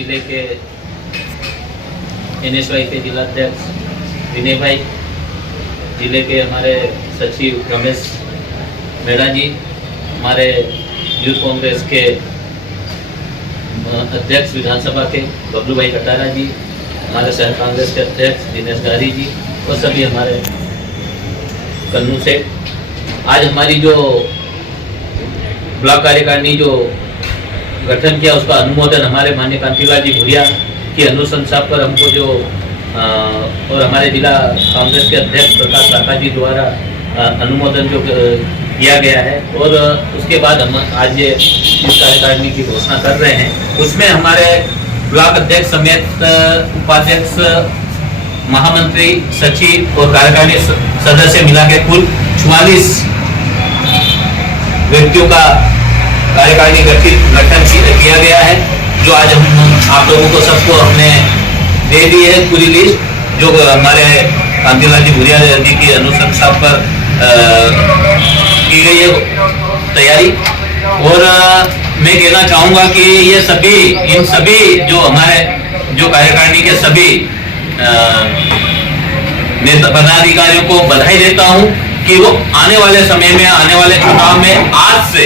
जिले के NSY के जिला अध्यक्ष विनय भाई, जिले के हमारे सचिव रमेश मेड़ा जी, हमारे यूथ कांग्रेस के अध्यक्ष विधानसभा के बबलू भाई कटारा जी, हमारे शहर कांग्रेस के अध्यक्ष दिनेश गारी जी और सभी हमारे कन्नू से आज हमारी जो ब्लॉक कार्यकारिणी जो गठन किया उसका अनुमोदन हमारे माननीय कांतिलाल जी भूरिया की अनुशंसा पर हमको जो और हमारे जिला कांग्रेस के अध्यक्ष प्रकाश साका जी द्वारा अनुमोदन जो किया गया है और उसके बाद हम आज ये इस कार्यकारिणी की घोषणा कर रहे हैं। उसमें हमारे ब्लॉक अध्यक्ष समेत उपाध्यक्ष, महामंत्री, सचिव और कार्यकारिणी सदस्य मिला के कुल 44 व्यक्तियों का कार्यकारिणी गठन किया गया है, जो आज हम आप लोगों को सबको हमने दे दी है पूरी लिस्ट, जो हमारे कांतिलाल जी भूरिया जी की अनुशंसा पर की गई है तैयारी। और मैं कहना चाहूँगा कि ये सभी इन सभी जो हमारे जो कार्यकारिणी के सभी नेता पदाधिकारियों को बधाई देता हूँ कि वो आने वाले समय में, आने वाले चुनाव में आज से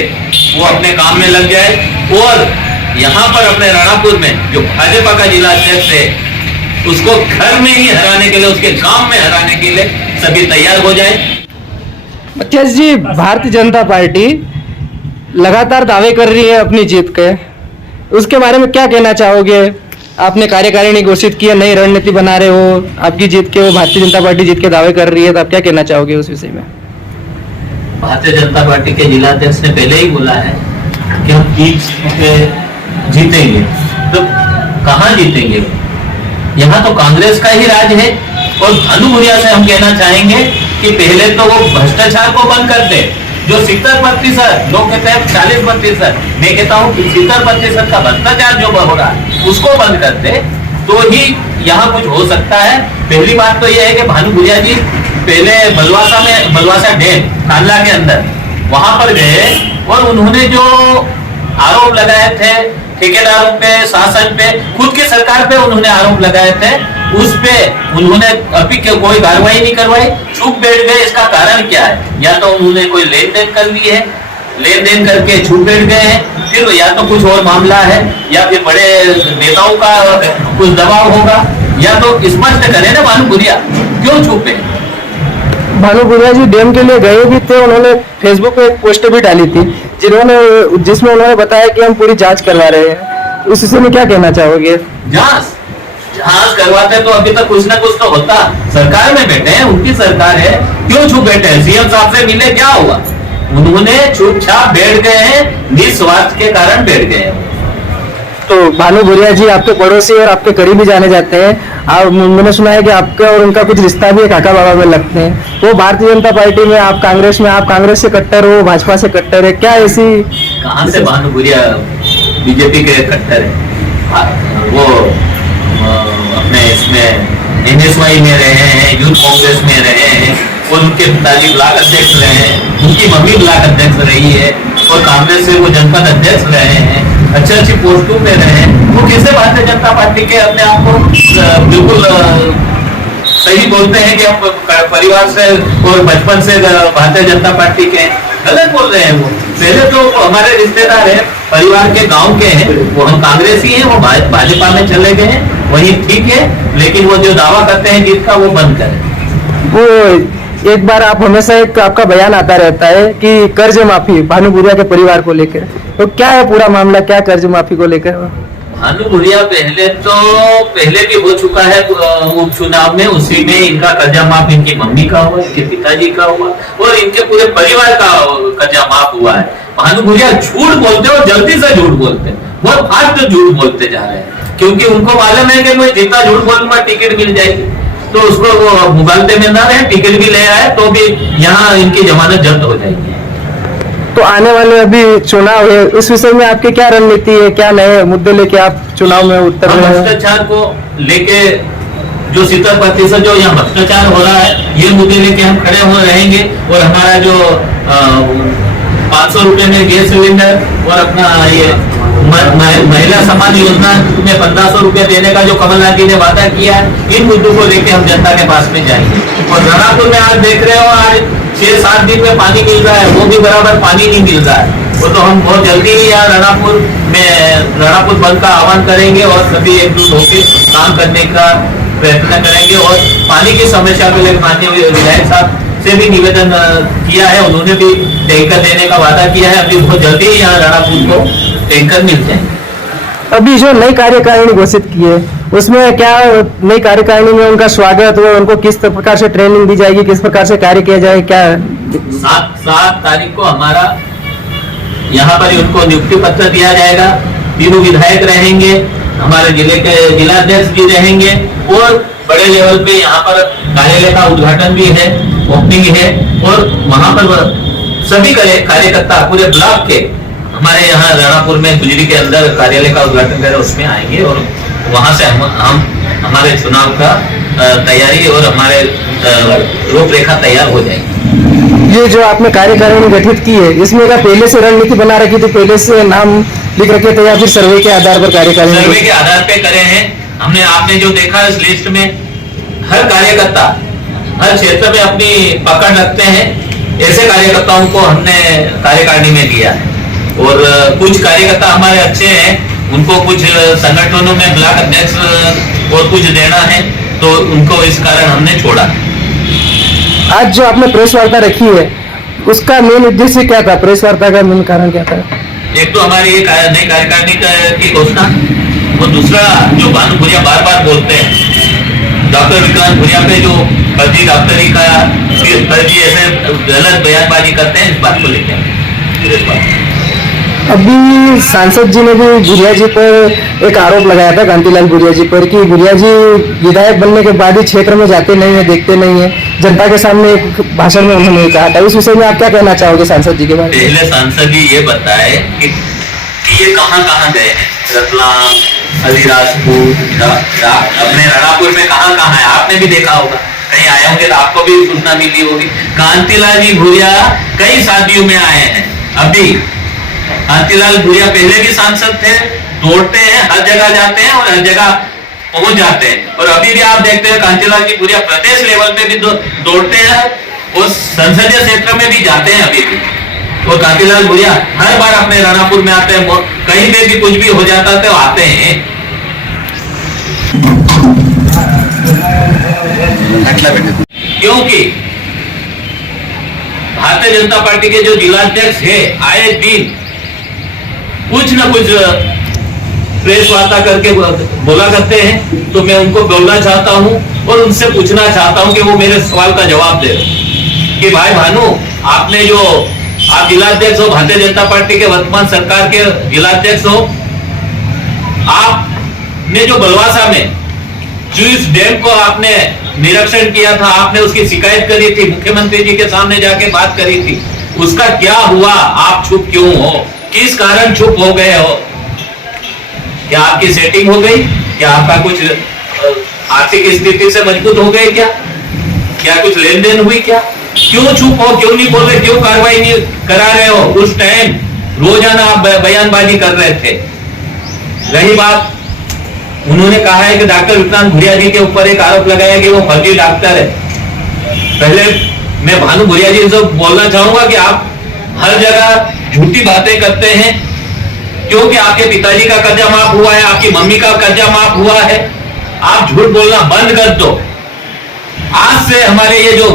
वो अपने काम में लग जाए और यहाँ पर अपने राणापुर में जो भाजपा का जिला अध्यक्ष है उसको घर में ही हराने के लिए, उसके गांव में हराने के लिए सभी तैयार हो जाए। अध्यक्ष जी, भारतीय जनता पार्टी लगातार दावे कर रही है अपनी जीत के, उसके बारे में क्या कहना चाहोगे? आपने कार्यकारिणी घोषित की है, नई रणनीति बना रहे हो, आपकी जीत के, भारतीय जनता पार्टी जीत के दावे कर रही है, तो आप क्या कहना चाहोगे उस विषय में? भारतीय जनता पार्टी के जिला अध्यक्ष ने पहले ही बोला है कि हम जीतेंगे, तो कहाँ जीतेंगे? यहाँ तो कांग्रेस का ही राज है। और भानु भूरिया से हम कहना चाहेंगे कि पहले तो वो भ्रष्टाचार को बंद कर दे, जो 70%, लोग कहते हैं 40%, मैं कहता हूँ 70% का भ्रष्टाचार जो हो रहा है उसको बंद कर दे तो ही यहाँ कुछ हो सकता है। पहली बात तो यह है कि भानु भूरिया जी पहले बलवासा डैम कांडला के अंदर वहां पर गए और उन्होंने जो आरोप लगाए थे ठेकेदारों पे, शासन पे, खुद की सरकार पे उन्होंने आरोप लगाए थे, उस पे उन्होंने अभी कोई कार्रवाई नहीं करवाई, चुप बैठ गए। इसका कारण क्या है? या तो उन्होंने कोई लेन देन कर ली है, लेन देन करके चुप बैठ गए हैं, फिर या तो कुछ और मामला है, या फिर बड़े नेताओं का कुछ दबाव होगा, या तो स्पष्ट करे ना भानु भूरिया क्यों चुप है? भानु भूरिया जी डैम के लिए गए भी थे, उन्होंने फेसबुक पे एक पोस्ट भी डाली थी जिसमें उन्होंने बताया कि हम पूरी जांच करवा रहे हैं, उस विषय में क्या कहना चाहोगे? जांच करवाते तो अभी तक कुछ ना कुछ तो होता। सरकार में बैठे हैं, उनकी सरकार है, क्यों चुप बैठे हैं? सीएम साहब से मिले, क्या हुआ? उन्होंने चुपचाप बैठ गए हैं, निस्वार्थ के कारण बैठ गए हैं। तो भानु भूरिया जी आपके पड़ोसी और आपके करीबी जाने जाते हैं, मैंने सुना है कि आपका और उनका कुछ रिश्ता भी काका बाबा में लगते हैं। वो भारतीय जनता पार्टी में, आप कांग्रेस में, आप कांग्रेस से कट्टर हो, भाजपा से कट्टर है, क्या ऐसी? कहाँ से भानु भूरिया बीजेपी के कट्टर है? वो अपने इसमें NSY में रहे हैं, यूथ कांग्रेस में रहे हैं, और उनके पिताजी ब्लॉक अध्यक्ष रहे हैं, उनकी मम्मी ब्लॉक अध्यक्ष रही है, और कांग्रेस से वो जनपद अध्यक्ष रहे हैं, अच्छी पोस्टों में रहे हैं। वो कैसे भारतीय जनता पार्टी के अपने आप को बिल्कुल सही बोलते हैं कि हम परिवार से और बचपन से भारतीय जनता पार्टी के? गलत बोल रहे हैं वो। पहले तो हमारे रिश्तेदार हैं, परिवार के, गांव के हैं, वो हम कांग्रेसी हैं, वो भाजपा में चले गए हैं, वही ठीक है, लेकिन वो जो दावा करते हैं जीत का वो बंद करें। वो एक बार आप हमेशा एक आपका बयान आता रहता है कि कर्ज माफी भानु भूरिया के परिवार को लेकर, तो क्या है पूरा मामला, क्या कर्ज माफी को लेकर? भानु भूरिया पहले भी हो चुका है उपचुनाव में, उसी में इनका कर्जा माफ इनकी मम्मी का हुआ, इनके पिताजी का हुआ और इनके पूरे परिवार का कर्जा माफ हुआ है। भानु भूरिया झूठ बोलते और जल्दी से झूठ बोलते, बहुत फास्ट झूठ बोलते जा रहे हैं, क्योंकि उनको मालूम है कि मैं जितना झूठ बोलूंगा टिकट मिल जाएगी, तो उसको वो मुगालते में ना रहे, टिकट भी ले आए तो भी यहाँ इनकी जमानत जब्त हो जाएगी। तो आने वाले अभी चुनाव है, इस विषय में आपकी क्या रणनीति है, क्या नए मुद्दे लेके आप चुनाव में उतर रहे हैं? भ्रष्टाचार को लेके जो 70% जो यहाँ भ्रष्टाचार हो रहा है, ये मुद्दे लेके हम खड़े हो रहेंगे और हमारा जो 500 रुपए में गैस सिलेंडर और अपना ये महिला सम्मान योजना में 1500 रुपए देने का जो कमलनाथ जी ने वादा किया है, इन मुद्दों को लेकर हम जनता के पास में जाएंगे। और रणपुर में आज देख रहे हो, आज 6-7 दिन में पानी मिल रहा है, वो भी बराबर पानी नहीं मिल रहा है। वो तो हम बहुत जल्दी ही यहाँ रणपुर बंद का आह्वान करेंगे और सभी एकजुट होकर काम करने का प्रयत्न करेंगे। और पानी की समस्या को लेकर माननीय विधायक साहब से भी निवेदन किया है, उन्होंने भी टैंकर देने का वादा किया है। अभी बहुत जल्दी ही यहाँ रणपुर को टैंकर मिलते हैं। अभी जो नई कार्यकारिणी घोषित की है, उसमें क्या नई कार्यकारिणी में उनका स्वागत हो, उनको किस प्रकार से ट्रेनिंग दी जाएगी, किस प्रकार से कार्य किया जाएगा, क्या 7 तारीख को हमारा यहाँ पर उनको नियुक्ति पत्र दिया जाएगा। तीनों विधायक रहेंगे, हमारे जिले के जिलाध्यक्ष भी रहेंगे और बड़े लेवल पे यहाँ पर कार्यालय का उद्घाटन भी है, ओपनिंग है। और वहां पर सभी कार्यकर्ता पूरे ब्लॉक के हमारे यहाँ रणपुर में गुजरी के अंदर कार्यालय का उद्घाटन करें, उसमें आएंगे और वहां से हम हमारे चुनाव का तैयारी और हमारे रूपरेखा तैयार हो जाएगी। ये जो आपने कार्यकारिणी गठित की है, इसमें क्या पहले से रणनीति बना रखी थी, पहले से नाम लिख रखे थे या फिर सर्वे के आधार पर कार्यकारिणी? सर्वे के आधार पे करे हैं हमने। आपने जो देखा इस लिस्ट में, हर कार्यकर्ता हर क्षेत्र में अपनी पकड़ रखते हैं, ऐसे कार्यकर्ताओं को हमने कार्यकारिणी में दिया है। और कुछ कार्यकर्ता हमारे अच्छे हैं, उनको कुछ संगठनों में ब्लॉक अध्यक्ष और कुछ देना है, तो उनको इस कारण हमने छोड़ा। आज जो आपने प्रेस वार्ता रखी है, उसका मेन उद्देश्य क्या था? प्रेस वार्ता का मेन कारण क्या था? एक तो हमारी ये नई कार्यकारिणी की घोषणा, और दूसरा जो भानु भूरिया बार बार बोलते हैं, डॉक्टर विक्रांत भूरिया पे जो फर्जी डॉक्टरी का फर्जी ऐसे गलत बयानबाजी करते हैं, इस बात को लेकर अभी सांसद जी ने भी भूरिया जी पर एक आरोप लगाया था, कांतिलाल भूरिया जी पर, कि भूरिया जी विधायक बनने के बाद ही क्षेत्र में जाते नहीं है, देखते नहीं है। जनता के सामने एक भाषण में उन्होंने कहा था, उस विषय में आप क्या कहना चाहोगे सांसद जी के बारे में? पहले सांसद जी ये बताए कि ये कहाँ गए हैं, रतलाम, अलीराजपुर, अपने रणपुर में कहाँ है? आपने भी देखा होगा, कहीं आए होंगे तो आपको भी सूचना मिली होगी। कांतिलाल जी भूरिया कई शादियों में आए हैं। अभी कांतिलाल भूरिया पहले भी सांसद थे, दौड़ते हैं, हर जगह जाते हैं और हर जगह पहुंच जाते हैं। और अभी भी आप देखते हैं कांतिलाल जी भूरिया प्रदेश लेवल पे भी दौड़ते हैं और संसदीय क्षेत्र में भी जाते हैं अभी भी। और कांतिलाल भूरिया हर बार अपने रणपुर में आते हैं, कहीं पे भी कुछ भी हो जाता है तो आते हैं। क्योंकि भारतीय जनता पार्टी के जो जिलाध्यक्ष है, आए दिन कुछ न कुछ प्रेस वार्ता करके बोला करते हैं, तो मैं उनको बोलना चाहता हूं और उनसे पूछना चाहता हूं कि वो मेरे सवाल का जवाब दे कि भाई भानु, आपने जो आप जिलाध्यक्ष हो, भारतीय जनता पार्टी के वर्तमान सरकार के जिलाध्यक्ष हो, आपने जो बलवासा में जिस डैम को आपने निरीक्षण किया था, आपने उसकी शिकायत करी थी, मुख्यमंत्री जी के सामने जाके बात करी थी, उसका क्या हुआ? आप चुप क्यों हो? किस कारण चुप हो गए हो? क्या आपकी सेटिंग हो गई? क्या आपका कुछ आर्थिक स्थिति से मजबूत हो गए? क्या कुछ लेन देन हुई? क्या क्यों चुप हो? क्यों नहीं बोल रहे? क्यों कार्रवाई नहीं करा रहे हो? उस टाइम रोजाना आप बयानबाजी कर रहे थे। रही बात, उन्होंने कहा है कि डॉक्टर विक्रांत भूरिया जी के ऊपर एक आरोप लगाया कि वो फर्जी डॉक्टर है। पहले मैं भानु भूरिया जी से बोलना चाहूंगा कि आप हर जगह झूठी बातें करते हैं, क्योंकि आपके पिताजी का कर्जा माफ हुआ है, आपकी मम्मी का कर्जा माफ हुआ है। आप झूठ बोलना बंद कर दो। आज से हमारे ये जो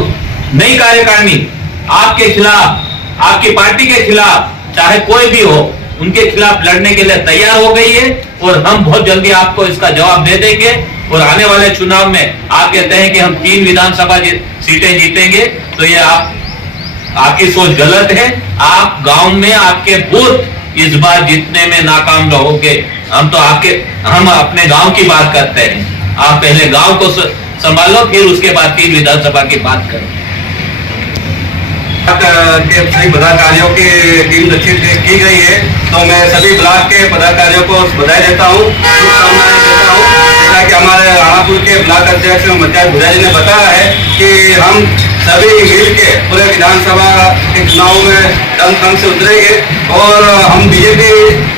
नई कार्यकारिणी आपके खिलाफ, आपकी पार्टी के खिलाफ, चाहे कोई भी हो, उनके खिलाफ लड़ने के लिए तैयार हो गई है और हम बहुत जल्दी आपको इसका जवाब दे देंगे। और आने वाले चुनाव में आप कहते हैं कि हम 3 विधानसभा सीटें जीतेंगे, तो ये आपकी सोच गलत है। आप गांव में आपके बूथ इस बार जीतने में नाकाम रहोगे। हम अपने गांव की बात करते हैं। आप पहले गांव को संभालो, फिर उसके बाद 3 विधानसभा की बात करो। के सभी पदाधिकारियों की टीम गठित की गई है, तो मैं सभी ब्लॉक के पदाधिकारियों को बधाई देता हूँ, शुभकामनाएं देता हूँ। जैसा कि हमारे राणापुर के ब्लॉक अध्यक्ष मत्याज भूरिया जी ने बताया है कि हम सभी मिल के पूरे विधानसभा के चुनाव में दम से उतरेंगे। और हम बीजेपी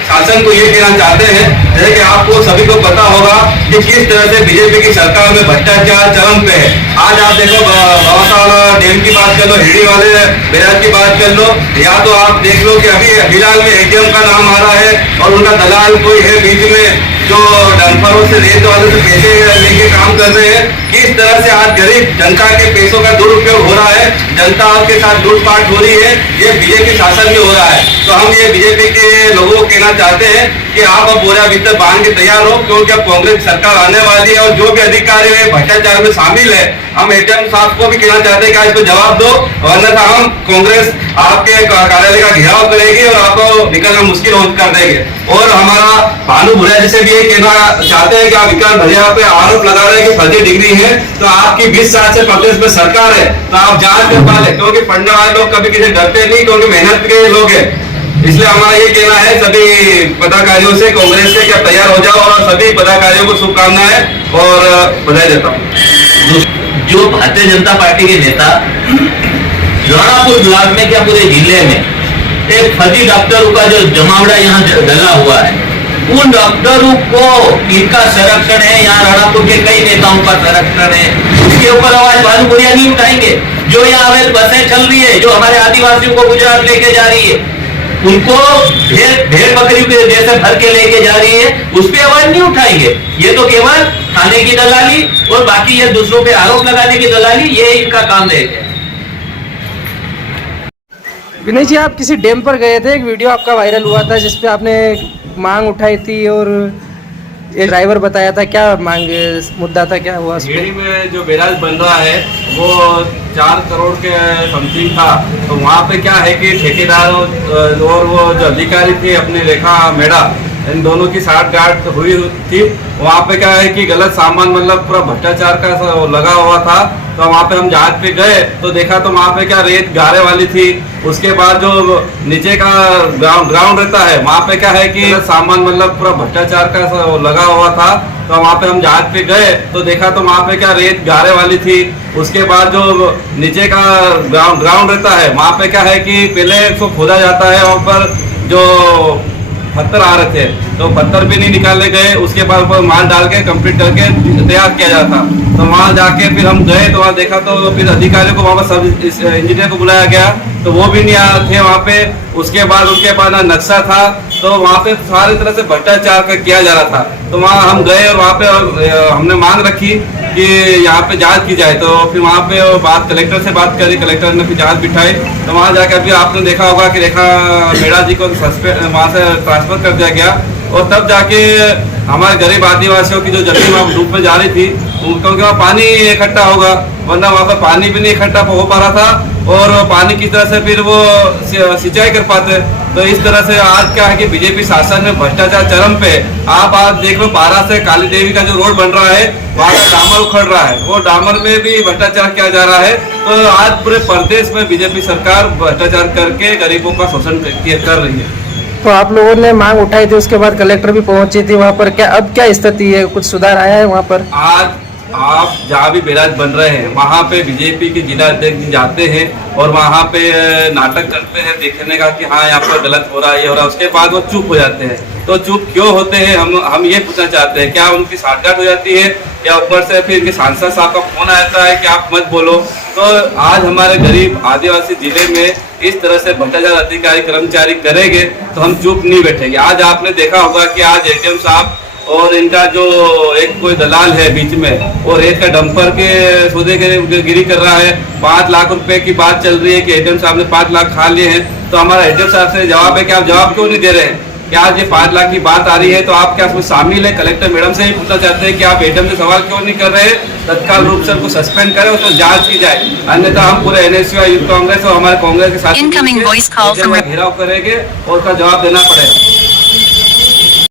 शासन को ये कहना चाहते हैं, जैसे कि आपको सभी को पता होगा कि किस तरह से बीजेपी की सरकार में भ्रष्टाचार चरम पे है। आज आप देखो बाबा डैम की बात कर लो, हिरडी वाले बैराज की बात कर लो, या तो आप देख लो कि अभी फिलहाल में एटीएम का नाम आ रहा है और उनका दलाल कोई है बीच में जो डंपरों से रेत वाले से पैसे लेके काम कर रहे हैं। किस तरह से आज गरीब जनता के पैसों का दुरुपयोग हो रहा है, जनता के साथ लूटपाट हो रही है, ये बीजेपी शासन में हो रहा है। तो हम ये बीजेपी के लोगों को कहना चाहते हैं कि आप अब बोरा भीतर बांध के तैयार हो, क्योंकि अब कांग्रेस सरकार आने वाली है और जो भी अधिकारी है भ्रष्टाचार में शामिल है, हम एटीएम साहब को भी कहना चाहते हैं कि आज को जवाब दो, वरना हम कांग्रेस आपके कार्यालय का घेराव करेगी और आपको निकलना मुश्किल कर देंगे। और हमारा भानु भुरिया जी से भी ये कहना चाहते हैं कि आप विकास भैया पे आरोप लगा रहे हैं कि फर्जी डिग्री है, तो आपकी 20 साल से प्रदेश में सरकार है, तो आप जांच कर पा ले, क्योंकि पढ़ने वाले लोग कभी किसी डरते नहीं, क्योंकि मेहनत के लोग हैं। इसलिए हमारा ये कहना है सभी पदाधिकारियों से, कांग्रेस से, कि आप तैयार हो जाओ और सभी पदाधिकारियों को शुभकामनाएं और बधाई देता हूँ। जो भारतीय जनता पार्टी के नेता राणापुर ब्लॉक में क्या पूरे जिले में एक फर्जी डॉक्टरों का जो जमावड़ा यहाँ डला हुआ है, उन डॉक्टरों को इनका संरक्षण है, यहाँ राणापुर के कई नेताओं का संरक्षण है, इसके ऊपर आवाज भानु भुरिया नहीं उठाएंगे। जो यहाँ अवैध बसें चल रही है, जो हमारे आदिवासियों को गुजरात लेके जा रही है, उनको भेड़ बकरी के जैसे भर के लेके जा रही है, उस पर आवाज नहीं उठाएंगे। ये तो केवल खाने की दलाली और बाकी ये दूसरों पे आरोप लगाने की दलाली, ये इनका काम है। विनय जी, आप किसी डैम पर गए थे, एक वीडियो आपका वायरल हुआ था जिसपे आपने मांग उठाई थी और एक ड्राइवर बताया था, क्या मांग मुद्दा था, क्या हुआ? हिरडी में जो बैराज बन रहा है वो 4 करोड़ के समथिंग था। तो वहाँ पे क्या है कि ठेकेदार और वो जो अधिकारी थे अपने रेखा मेड़ा, इन दोनों की साठगांठ हुई थी। वहाँ पे क्या है कि गलत सामान मतलब पूरा भ्रष्टाचार का लगा हुआ था। तो वहाँ पे हम जांच पे गए तो देखा तो वहाँ पे क्या रेत गारे वाली थी। उसके बाद जो नीचे का ग्राउंड रहता है वहाँ पे क्या है कि सामान मतलब पूरा भ्रष्टाचार का लगा हुआ था। तो वहाँ पे हम जांच पे गए तो देखा तो वहाँ पे क्या रेत गारे वाली थी। उसके बाद जो नीचे का ग्राउंड रहता है वहाँ पे क्या है कि पहले इसको खोदा जाता है, वहाँ पर जो पत्थर आ रहे थे तो पत्थर भी नहीं निकाले गए। उसके बाद ऊपर माल डाल के कंप्लीट करके तैयार किया जाता। तो वहाँ जाके फिर हम गए तो वहाँ देखा तो फिर अधिकारियों को वहाँ पर सब इंजीनियर को बुलाया गया तो वो भी नहीं आए थे वहाँ पे। उसके बाद नक्शा था तो वहाँ पे सारी तरह से भ्रष्टाचार किया जा रहा था। तो वहाँ हम गए और वहाँ पे हमने मांग रखी कि यहाँ पे जांच की जाए। तो फिर वहाँ पे कलेक्टर से बात करी, कलेक्टर ने फिर जांच बिठाई। तो वहाँ जाकर अभी आपने देखा होगा कि रेखा मेड़ा जी को वहाँ से ट्रांसफर कर दिया गया। और तब जाके हमारे गरीब आदिवासियों की जो जमीन वहाँ डूब में जा रही थी क्योंकि वहाँ पानी इकट्ठा होगा, वरना वहाँ पर पानी भी नहीं इकट्ठा हो पा रहा था और पानी की तरह से फिर वो सिंचाई कर पाते। तो इस तरह से आज क्या है कि बीजेपी शासन में भ्रष्टाचार चरम पे। आप आज देख लो 12 से काली देवी का जो रोड बन रहा है वहाँ का डामर उखड़ रहा है, वो डामर में भी भ्रष्टाचार किया जा रहा है। तो आज पूरे प्रदेश में बीजेपी सरकार भ्रष्टाचार करके गरीबों का शोषण कर रही है। तो आप लोगों ने मांग उठाई थी, उसके बाद कलेक्टर भी पहुंची थी वहाँ पर, क्या अब क्या स्थिति है, कुछ सुधार आया है वहाँ पर? आज आप जहाँ भी बैराज बन रहे हैं वहाँ पे बीजेपी के जिला अध्यक्ष जाते हैं और वहाँ पे नाटक करते हैं देखने का कि हाँ यहाँ पर गलत हो रहा है, ये हो रहा है। उसके बाद वो चुप हो जाते हैं। तो चुप क्यों होते हैं हम ये पूछना चाहते हैं, क्या उनकी साठगांठ हो जाती है या ऊपर से फिर कि सांसद साहब का फोन आता है कि आप मत बोलो? तो आज हमारे गरीब आदिवासी जिले में इस तरह से भ्रष्टाचार अधिकारी कर्मचारी करेंगे तो हम चुप नहीं बैठेंगे। आज आपने देखा होगा कि आज एटीएम साहब और इनका जो एक कोई दलाल है बीच में वो रेत का डंपर के सौदे के गिरी कर रहा है। 5 लाख रुपए की बात चल रही है कि एटीएम साहब ने 5 लाख खा लिए हैं। तो हमारा एटीएम साहब से जवाब है कि आप जवाब क्यों नहीं दे रहे हैं? क्या आज ये 5 लाख की बात आ रही है तो आप क्या उसमें शामिल है? कलेक्टर मैडम से ही पूछना चाहते हैं कि आप एटीएम से सवाल क्यों नहीं कर रहे हैं? तत्काल रूप से उनको सस्पेंड करें, उसको जांच की जाए, अन्यथा हम पूरे एनएसयू यूथ कांग्रेस और हमारे कांग्रेस के साथ घेराव करेंगे और उसका जवाब देना पड़ेगा।